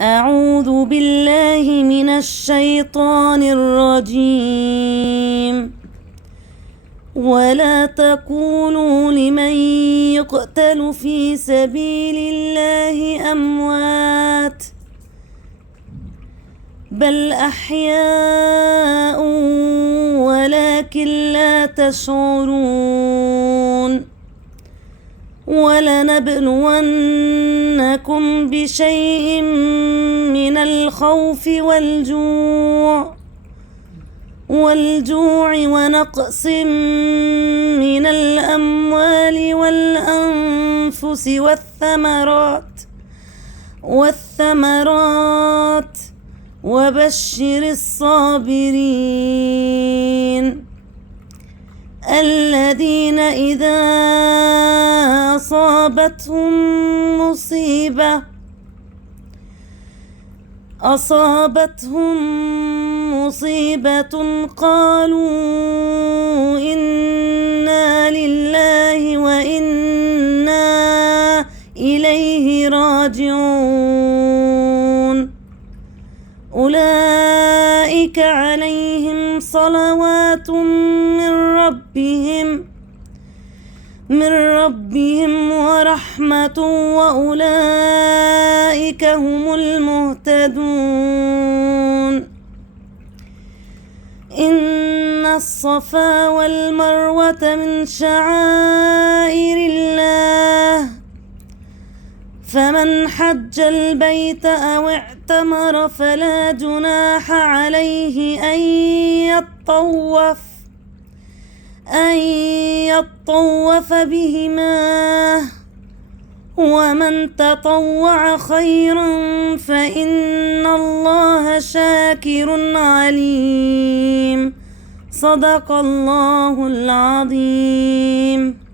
أعوذ بالله من الشيطان الرجيم. ولا تقولوا لمن يقتل في سبيل الله أموات بل أحياء ولكن لا تشعرون. ولنبلونكم بشيء من الخوف والجوع ونقص من الأموال والأنفس والثمرات وبشر الصابرين الذين إذا أصابتهم مصيبة قالوا إنا لله وإنا إليه راجعون. أولئك عليهم صلوات من ربهم ورحمة وأولئك هم المهتدون. إن الصفا والمروة من شعائر الله فمن حج البيت أو اعتمر فلا جناح عليه أن يطوف بهما ومن تطوع خيرا فإن الله شاكر عليم. صدق الله العظيم.